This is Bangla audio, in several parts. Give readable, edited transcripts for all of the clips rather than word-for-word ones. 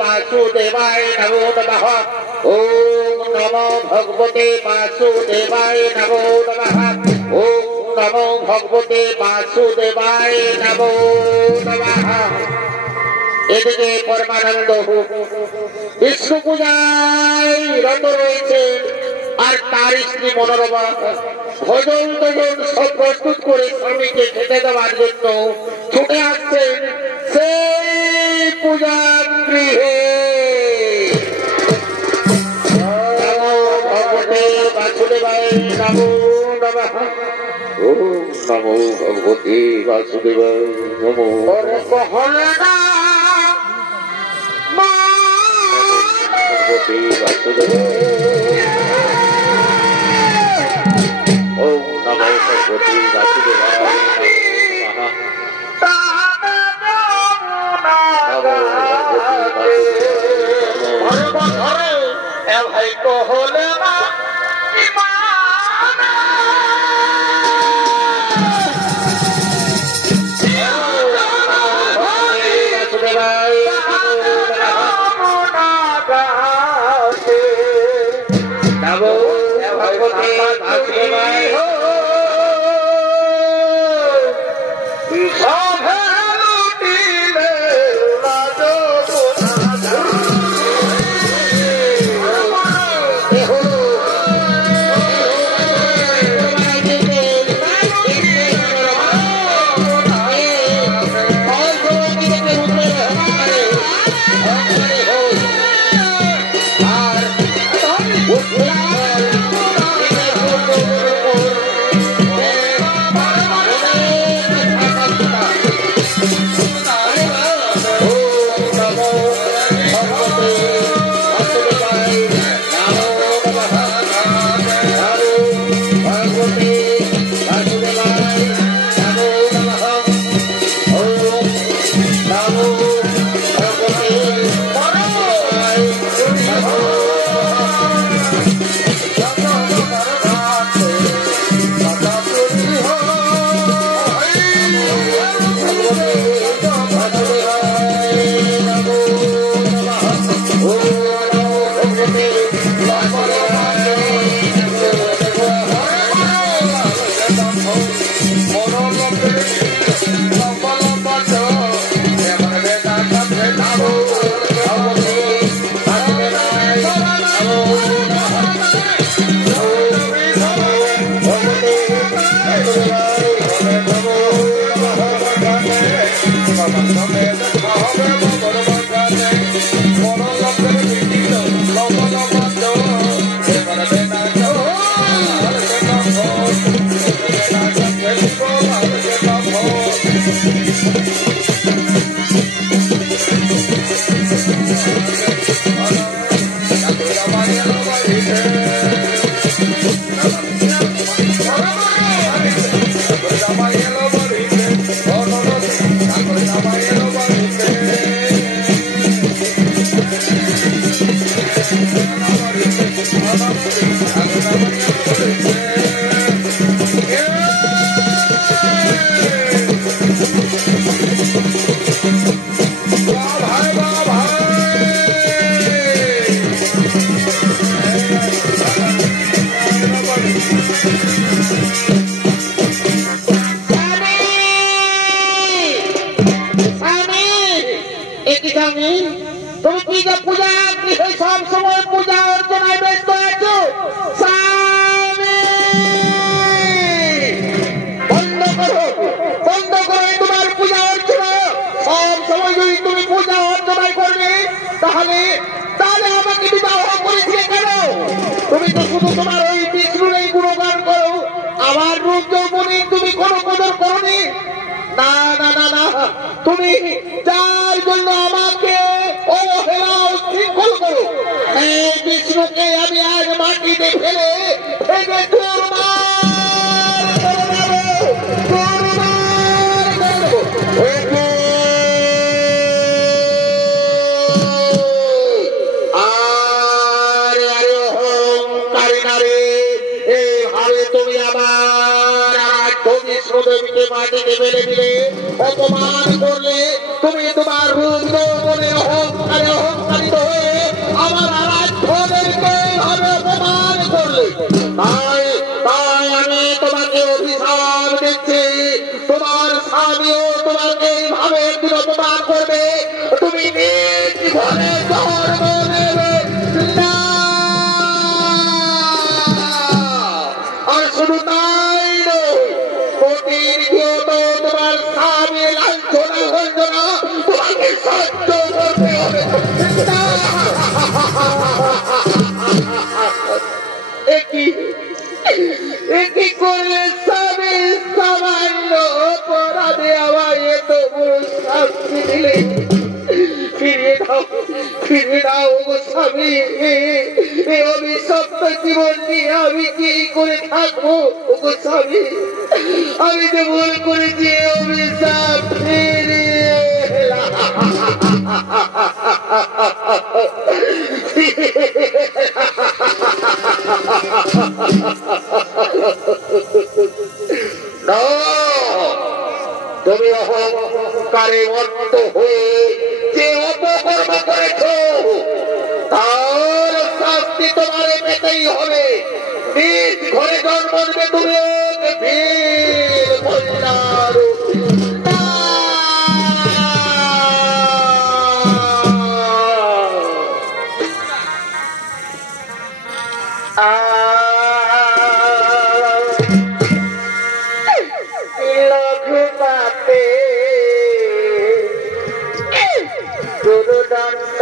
वासुदेवाय नमो नमः। ओम नमो भगवते वासुदेवाय नमो नमः। ओम नमो भगवते वासुदेवाय नमो नमः। এদিকে পরমানন্দ বিষ্ণু পূজায় রত রয়েছে আর তার স্ত্রী মনোরমা ভজন ভজন সব প্রস্তুত করে স্বামীকে খেতে দেওয়ার জন্য ছুটে আসছেন সেই পূজার গৃহে। ভগবতে বাসুদেবায় নমো নমঃ। ওম নমো ভগবতে বাসুদেবায় নমো নমঃ। ओम नमो भगवते वासुदेवाय भाई को होले ना শুধু তোমার ওই বিষ্ণুর এই গুণগান করো, আমার রূপ যৌবনী তুমি কোনো কদর করনি। না না না না, তুমি যার জন্য আমাকে অবহেলা উচ্ছৃঙ্খল করো, এই বিষ্ণুকে আমি আজ মাটিতে ফেলে ফেলে চুরমার করে দেবো, চুরমার করে দেবো। আরে আরে অহংকারী নারী, এইভাবে তুমি আমার বিষ্ণুদেবীকে মাটিতে ফেলে দিলে, অপমান করলে। তুমি তোমার রূপ যৌবনে অহংকারে অহংকারিত হয়ে আমার আরাধ্যদেরকে এইভাবে অপমান করলে। তাই তাই আমি তোমাকে অভিশাপ দিচ্ছি, তোমার স্বামীও তোমাকে এইভাবে একদিন অপমান করবে, তুমি নিজ ঘরে জন্ম নেবে না। আর শুধু তাই নয়, প্রতিনিয়ত তোমার স্বামী লাঞ্ছনা ভঞ্জনা তোমাকে সহ্য করতে হবে। একই করলে স্বামী সামান্য অপরাধে আমায় এত বড় শাস্তি দিলে। ফিরিয়ে দাও, ফিরিয়ে দাও গো স্বামী, এই অভিশপ্ত জীবন নিয়ে আমি কি করে থাকবো গো স্বামী? আমি যে ভুল করেছি, অভিশাপ ফিরিয়ে তুমি অহংকারে মত্ত হয়ে যে অপকর্ম করেছ, তার শাস্তি তোমার পেতেই হবে। নিজ ঘরে জন্ম নেবে তুমি বীর কন্যার। লঘুপাতে গুরুদণ্ড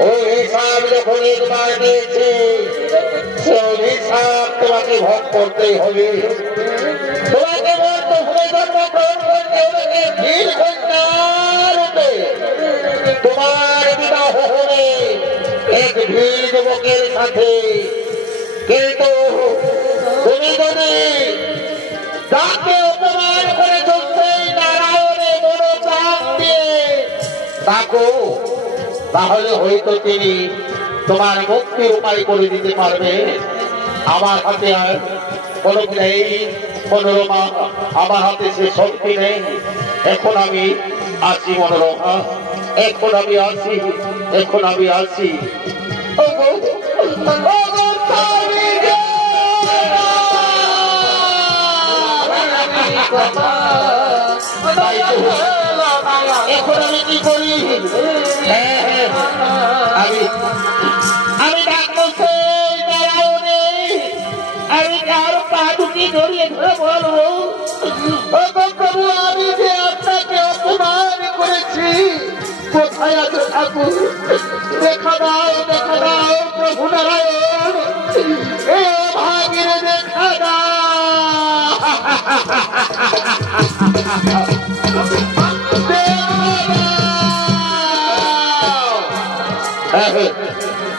ও অনেকবার দিয়েছে, সে অভিশাপ তোমাকে ভোগ করতেই হবে। তোমাকে মর্তভূমে জন্মগ্রহণ করতে হবে ভীরকন্যারূপে। তোমার বিবাহ হবে এক ভীর যুবকের সাথে, কিন্তু তুমি যদি তাকে অপমান করে চলতেই নারায়ণে মনোপ্রাণ দিয়ে তাকে, তাহলে হয়তো তিনি তোমার মুক্তির উপায় করে দিতে পারবে। আমার হাতে আর কোনো নেই মনোরমা, আমার হাতে সে শক্তি নেই। এখন আমি আসি মনোরমা, এখন আমি আসি, এখন আমি আসি। এখন আমি কি করি? আমি ডাকবো আমি কার পা দুটি জড়িয়ে ধরে বলবো, প্রভু আমি যে আপনাকে অপমান করেছি, কোথায় আছে ঠাকুর? দেখা দাও, দেখা দাও প্রভু নারায়ণ, এ ভাগিরে দেখা দাও।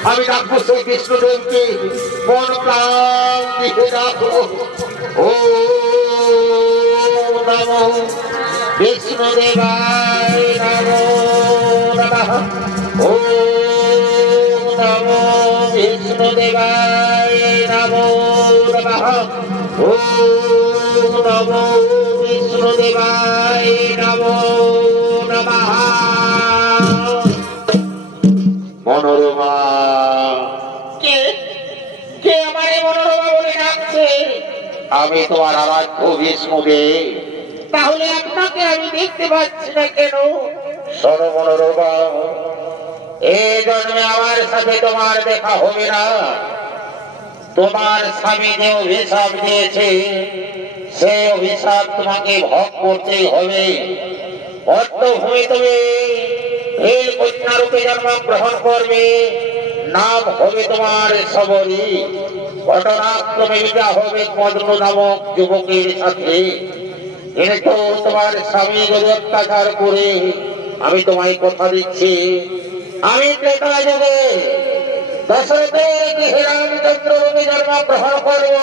আমি ডাকবো সেই কৃষ্ণদেবকে, মন প্রাণ দিয়ে ডাকবো। ও নমো বিষ্ণুদেবায় নমো নমঃ। ও নমো বিষ্ণুদেবায় নমো নমঃ। ও নমো বিষ্ণুদেবায় নমো নমঃ। মনোরমা, কে কে আমার এই মনোরমা বলে ডাকছে? আমি তোমার আরাধ্য বিষ্ণুদেব। তাহলে আপনাকে আমি দেখতে পাচ্ছি না কেন? শোনো মনোরমা, এই জন্মে আমার সাথে তোমার দেখা হবে না। তোমার স্বামী যে অভিশাপ দিয়েছে, সে অভিশাপ তোমাকে ভোগ করতেই হবে। মর্তভূমি তুমি এই কন্যারূপে জন্মগ্রহণ করবে, নাম হবে তোমার সবরী। ঘটনাক্রমে বিবাহ হবে মজনু নামক যুবকের সাথে। কিন্তু তোমার স্বামী যদি অত্যাচার করে, আমি তোমায় কথা দিচ্ছি, আমি ত্রেতা যুগে দশরথের গৃহে রামচন্দ্রকে জন্মগ্রহণ করব।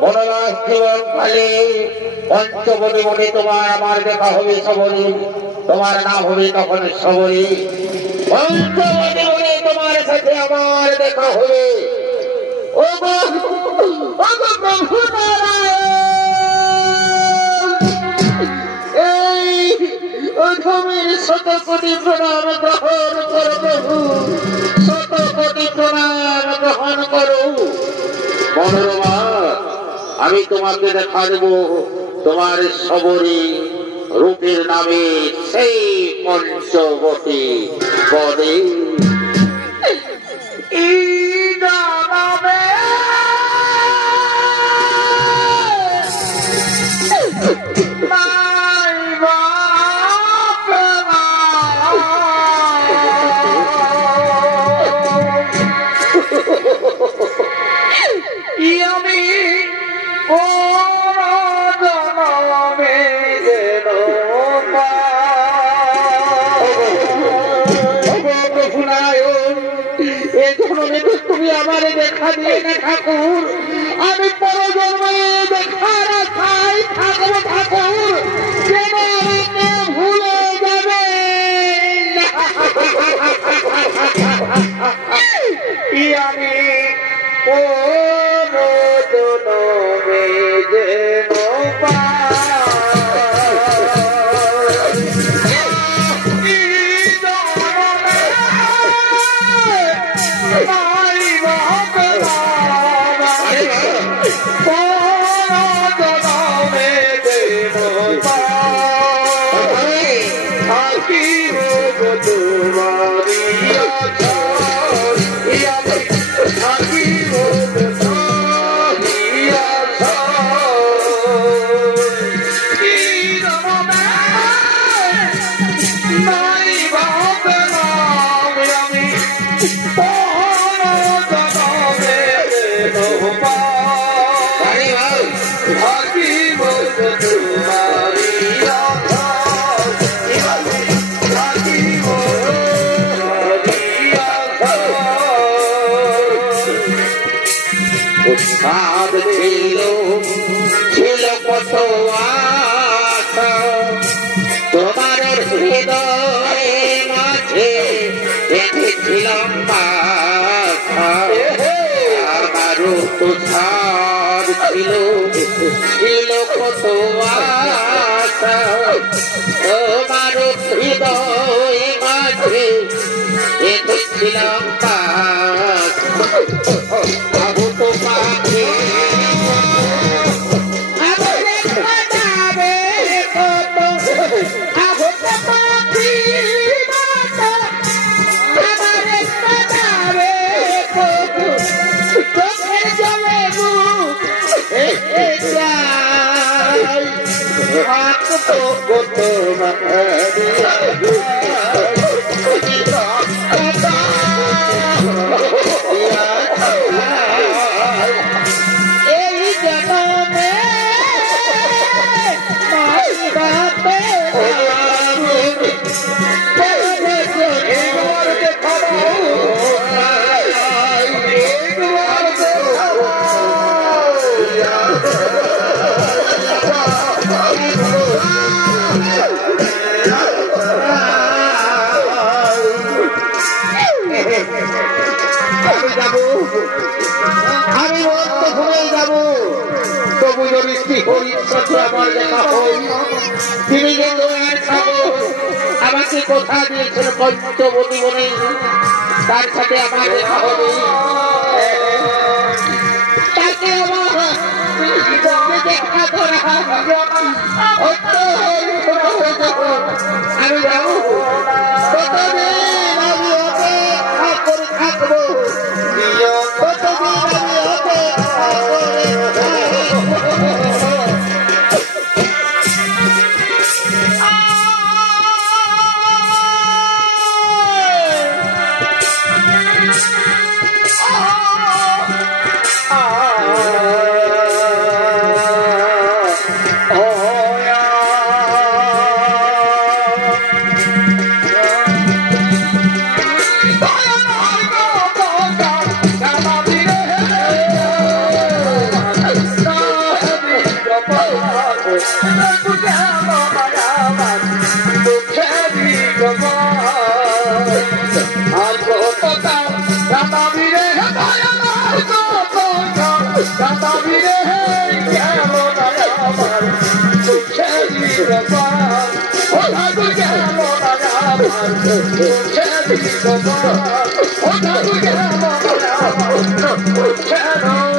বনবাস জীবন কালে পঞ্চবনে বনে তোমার আমার দেখা হবে সবরী, তোমার নাম হবে তখন সবরী। পঞ্চবনে বনে তোমার সাথে আমার দেখা হবে। ও প্রভু এই অধমের শত কোটি প্রণাম গ্রহণ করো প্রভু, শত কোটি প্রণাম গ্রহণ করো। মনোরমা, আমি তোমাকে দেখা দেব তোমার সবরী রূপের নামে সেই পঞ্চবটী বনে। তুমি আমারে দেখা দিয়ে না ঠাকুর, আমি পরজন্মে দেখার আশায় থাকবো ঠাকুর, যেন আমাকে ভুলে যাবে। আমি পরজন্মে যেন Oh সাদ ছিল ছিল কত আশা তোমার হৃদয়ে মাঝে রেখেছিলাম বাসা আমারও তো সাদ ছিল ছিল কত আশা তোমার হৃদয়ে মাঝে রেখেছিলাম বাসা আবু তো পাখি আমি অন্ত ভুলে যাব তবু যদি আমার দেখা হই তিনি যে দয়ার সাগর আমাকে কথা দিয়েছেন পঞ্চবতী বনে তার সাথে আমার দেখা হবে তাকে আমার দেখা করা আমি যাবো কতদিন আমি অপেক্ষা করে থাকবো কতদিন আমি অপেক্ষা করে Oh,